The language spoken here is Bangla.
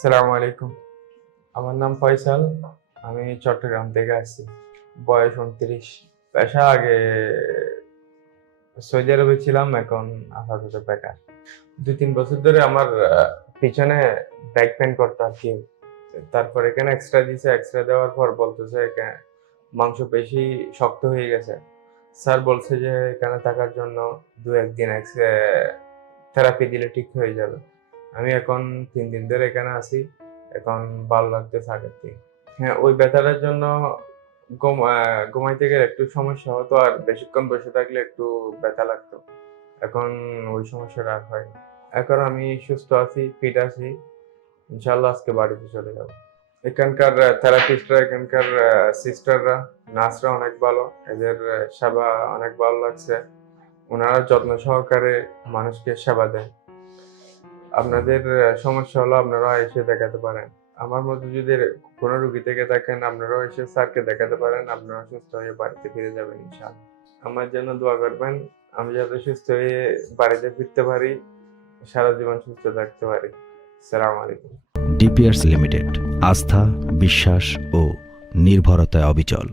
সালামু আলাইকুম। আমার নাম ফয়সাল, আমি চট্টগ্রাম থেকে আসছি। বয়স উনত্রিশ। পেশা আগে সৌদি আরবে ছিলাম, এখন আপাতত বেকার। দুই তিন বছর ধরে আমার পিছনে ব্যাক পেন করতো আর কি। তারপর এখানে এক্সট্রা দিছে? এক্সট্রা দেওয়ার পর বলতেছে মাংস বেশি শক্ত হয়ে গেছে। স্যার বলছে যে এখানে থাকার জন্য দু একদিন থেরাপি দিলে ঠিক হয়ে যাবে। আমি এখন তিন দিন ধরে এখানে আছি, এখন ভালো লাগতেছে আগের থেকে। হ্যাঁ ওই ব্যথাটার জন্য ঘুম ঘুমাইতে গেলে একটু সমস্যা হতো আর বেশিক্ষণ বসে থাকলে একটু ব্যথা লাগতো। এখন ওই সমস্যাটা আর হয় এখন আমি সুস্থ আছি ফিট আছি। ইনশাল্লাহ আজকে বাড়িতে চলে যাব। এখানকার থেরাপিস্টরা এখানকার সিস্টাররা নার্সরা অনেক ভালো। এদের সেবা অনেক ভালো লাগছে। ওনারা যত্ন সহকারে মানুষকে সেবা দেয়। আপনাদের সমস্যা হলো আপনারা এসে দেখাতে পারেন। আমার মতো যদি কোনো রুগী থেকে থাকেন, আপনারাও এসে স্যারকে দেখাতে পারেন, আপনারা সুস্থ হয়ে বাড়িতে ফিরে যাবেন, ইনশাআল্লাহ। আমার জন্য দোয়া করবেন, আমি যাতে সুস্থ হয়ে বাড়িতে ফিরতে পারি, সারা জীবন সুস্থ থাকতে পারি। সালাম আলাইকুম। ডিপিয়ার্স লিমিটেড, আস্থা, বিশ্বাস ও নির্ভরতায় অবিচল।